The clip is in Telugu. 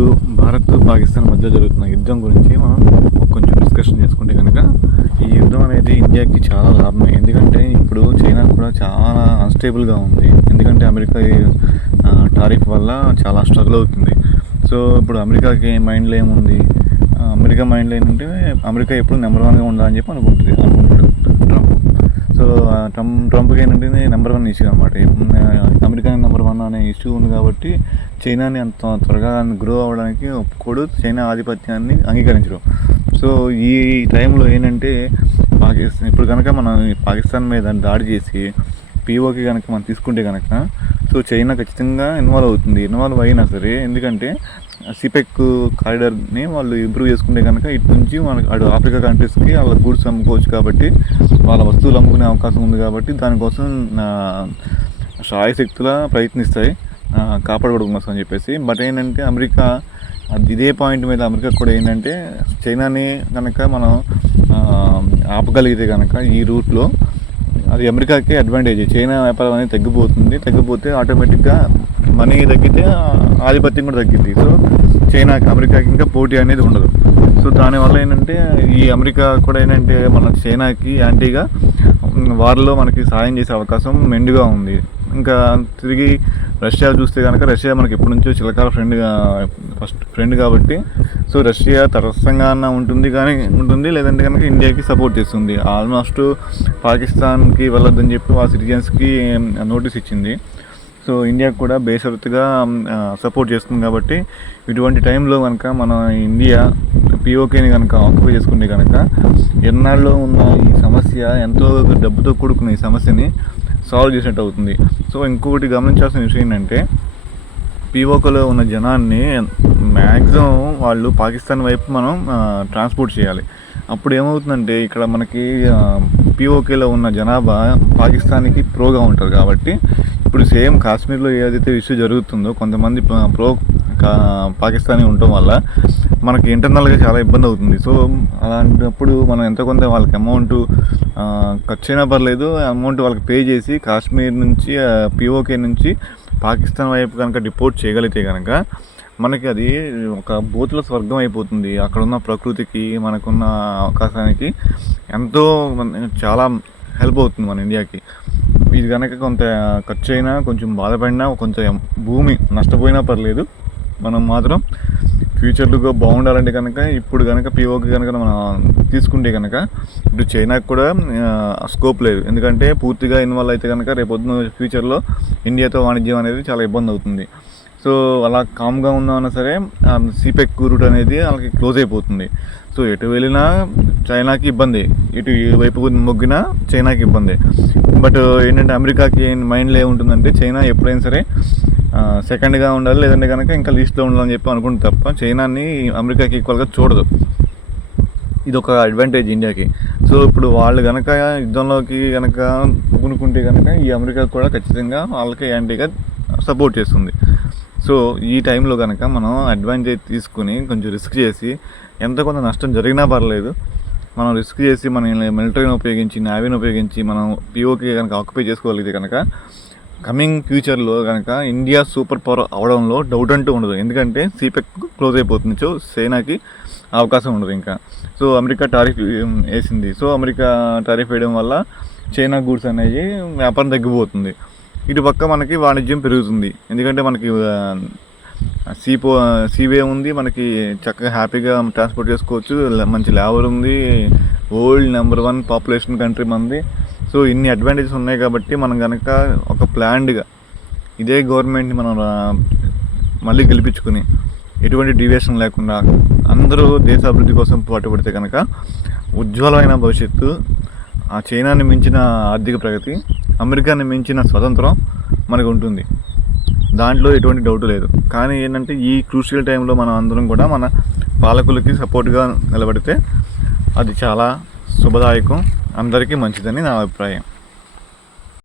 ఇప్పుడు భారత్ పాకిస్తాన్ మధ్య జరుగుతున్న యుద్ధం గురించి మనం కొంచెం డిస్కషన్ చేసుకుంటే కనుక ఈ యుద్ధం అనేది ఇండియాకి చాలా లాభమే. ఎందుకంటే ఇప్పుడు చైనా కూడా చాలా అన్స్టేబుల్గా ఉంది. ఎందుకంటే అమెరికా టారిఫ్ వల్ల చాలా స్ట్రగుల్ అవుతుంది. సో ఇప్పుడు అమెరికాకి మైండ్లో ఏముంది, అమెరికా మైండ్లో ఏంటంటే అమెరికా ఎప్పుడు నెంబర్ వన్గా ఉండాలని చెప్పి అనుకుంటాడు ట్రంప్. సో ట్రంప్కి ఏంటంటే నెంబర్ వన్ ఇష్యూ అనమాట. అమెరికా నెంబర్ వన్ అనే ఇష్యూ ఉంది కాబట్టి చైనాని అంత త్వరగా గ్రో అవ్వడానికి ఒప్పుకోడు, చైనా ఆధిపత్యాన్ని అంగీకరించడు. సో ఈ టైంలో ఏంటంటే పాకిస్తాన్ ఇప్పుడు కనుక మనం పాకిస్తాన్ మీద దాడి చేసి పీఓకి కనుక మనం తీసుకుంటే కనుక సో చైనా ఖచ్చితంగా ఇన్వాల్వ్ అయినా సరే, ఎందుకంటే సిపెక్ కారిడార్ని వాళ్ళు ఇంప్రూవ్ చేసుకుంటే కనుక ఇటు నుంచి మనకు అటు ఆఫ్రికా కంట్రీస్కి వాళ్ళ గూడ్స్ అమ్ముకోవచ్చు కాబట్టి, వాళ్ళ వస్తువులు అమ్ముకునే అవకాశం ఉంది కాబట్టి దానికోసం శాయశక్తులా ప్రయత్నిస్తాయి కాపాడకూడదు కోసం అని చెప్పేసి. బట్ ఏంటంటే అమెరికా ఇదే పాయింట్ మీద అమెరికా కూడా ఏంటంటే చైనాని కనుక మనం ఆపగలిగితే కనుక ఈ రూట్లో అది అమెరికాకి అడ్వాంటేజ్. చైనా వ్యాపారం అనేది తగ్గిపోతే ఆటోమేటిక్గా మనీ తగ్గితే ఆధిపత్యం కూడా తగ్గిద్ది. సో చైనాకి అమెరికాకి ఇంకా పోటీ అనేది ఉండదు. సో దానివల్ల ఏంటంటే ఈ అమెరికా కూడా ఏంటంటే మన చైనాకి యాంటీగా వారిలో మనకి సాయం చేసే అవకాశం మెండుగా ఉంది. ఇంకా తిరిగి రష్యా చూస్తే కనుక రష్యా మనకి ఎప్పటి నుంచో చిలకాల ఫ్రెండ్ కాబట్టి సో రష్యా తటస్థంగా ఉంటుంది, లేదంటే కనుక ఇండియాకి సపోర్ట్ చేస్తుంది. ఆల్మోస్ట్ పాకిస్తాన్కి వెళ్ళొద్దని చెప్పి ఆ సిటిజన్స్కి నోటీస్ ఇచ్చింది. సో ఇండియాకి కూడా బేషరతుగా సపోర్ట్ చేస్తుంది. కాబట్టి ఇటువంటి టైంలో కనుక మన ఇండియా పీఓకేని కనుక ఆక్యుపై చేసుకుంటే కనుక ఎన్నాళ్ళలో ఉన్న ఈ సమస్య ఎంతో డబ్బుతో కూడుకున్న ఈ సమస్యని సాల్వ్ చేసినట్టు అవుతుంది. సో ఇంకొకటి గమనించాల్సిన విషయం ఏంటంటే పీఓకేలో ఉన్న జనాన్ని మ్యాక్సిమం వాళ్ళు పాకిస్తాన్ వైపు మనం ట్రాన్స్పోర్ట్ చేయాలి. అప్పుడు ఏమవుతుందంటే ఇక్కడ మనకి పీఓకేలో ఉన్న జనాభా పాకిస్తాన్కి ప్రోగా ఉంటారు. కాబట్టి ఇప్పుడు సేమ్ కాశ్మీర్లో ఏదైతే ఇష్యూ జరుగుతుందో కొంతమంది ప్రో పాకిస్తానీ ఉండటం వల్ల మనకి ఇంటర్నల్గా చాలా ఇబ్బంది అవుతుంది. సో అలాంటప్పుడు మనం ఎంతో కొంత వాళ్ళకి అమౌంట్ ఖర్చు అయినా పర్లేదు, అమౌంట్ వాళ్ళకి పే చేసి కాశ్మీర్ నుంచి పీఓకే నుంచి పాకిస్తాన్ వైపు కనుక డిపోర్ట్ చేయగలిగితే కనుక మనకి అది ఒక బూతుల స్వర్గం అయిపోతుంది. అక్కడున్న ప్రకృతికి మనకున్న అవకాశానికి ఎంతో చాలా హెల్ప్ అవుతుంది మన ఇండియాకి. ఇది కనుక కొంత ఖర్చు అయినా, కొంచెం బాధపడినా, కొంచెం భూమి నష్టపోయినా పర్లేదు, మనం మాత్రం ఫ్యూచర్లో బాగుండాలంటే కనుక ఇప్పుడు కనుక పీఓకి కనుక మనం తీసుకుంటే కనుక ఇటు చైనాకి కూడా స్కోప్ లేదు. ఎందుకంటే పూర్తిగా ఇన్వాల్వ్ అయితే కనుక రేపొద్దున ఫ్యూచర్లో ఇండియాతో వాణిజ్యం అనేది చాలా ఇబ్బంది అవుతుంది. సో అలా కామ్గా ఉన్నామన్నా సరే సిపెక్ రూట్ అనేది వాళ్ళకి క్లోజ్ అయిపోతుంది. సో ఎటు వెళ్ళినా చైనాకి ఇబ్బంది, ఇటు వైపు మొగ్గినా చైనాకి ఇబ్బంది. బట్ ఏంటంటే అమెరికాకి మైండ్లో ఏముంటుందంటే చైనా ఎప్పుడైనా సరే సెకండ్గా ఉండాలి, లేదంటే కనుక ఇంకా లీస్ట్లో ఉండాలని చెప్పి అనుకుంటే తప్ప చైనాని అమెరికాకి ఈక్వల్గా చూడదు. ఇది ఒక అడ్వాంటేజ్ ఇండియాకి. సో ఇప్పుడు వాళ్ళు కనుక యుద్ధంలోకి కనుక పూనుకుంటే కనుక ఈ అమెరికా కూడా ఖచ్చితంగా వాళ్ళకి యాంటీగా సపోర్ట్ చేస్తుంది. సో ఈ టైంలో కనుక మనం అడ్వాంటేజ్ తీసుకుని కొంచెం రిస్క్ చేసి ఎంత కొంత నష్టం జరిగినా పర్లేదు, మనం రిస్క్ చేసి మన మిలిటరీని ఉపయోగించి, నేవీని ఉపయోగించి మనం పీఓకే కనుక ఆక్యుపై చేసుకోగలిగితే కనుక కమింగ్ ఫ్యూచర్లో కనుక ఇండియా సూపర్ పవర్ అవడంలో డౌట్ అంటూ ఉండదు. ఎందుకంటే సిపెక్ క్లోజ్ అయిపోతుంది. సో చైనాకి అవకాశం ఉండదు ఇంకా. సో అమెరికా టారిఫ్ వేసింది. సో అమెరికా టారిఫ్ వేయడం వల్ల చైనా గూడ్స్ అనేవి వ్యాపారం తగ్గిపోతుంది. ఇటు పక్క మనకి వాణిజ్యం పెరుగుతుంది. ఎందుకంటే మనకి సీవే ఉంది, మనకి చక్కగా హ్యాపీగా ట్రాన్స్పోర్ట్ చేసుకోవచ్చు, మంచి లేబర్ ఉంది, వరల్డ్ నెంబర్ 1 పాపులేషన్ కంట్రీ మనది. సో ఇన్ని అడ్వాంటేజెస్ ఉన్నాయి కాబట్టి మనం కనుక ఒక ప్లాన్డ్గా ఇదే గవర్నమెంట్ని మనం మళ్ళీ గెలిపించుకుని ఎటువంటి డీవియేషన్ లేకుండా అందరూ దేశ అభివృద్ధి కోసం పాటుపడితే కనుక ఉజ్వలమైన భవిష్యత్తు, ఆ చైనాని మించిన ఆర్థిక ప్రగతి, అమెరికాని మించిన స్వతంత్రం మనకు ఉంటుంది. దాంట్లో ఎటువంటి డౌట్ లేదు. కానీ ఏంటంటే ఈ క్రూషియల్ టైంలో మనం అందరం కూడా మన పాలకులకి సపోర్ట్గా నిలబడితే అది చాలా శుభదాయకం, అందరికీ మంచిదని నా అభిప్రాయం.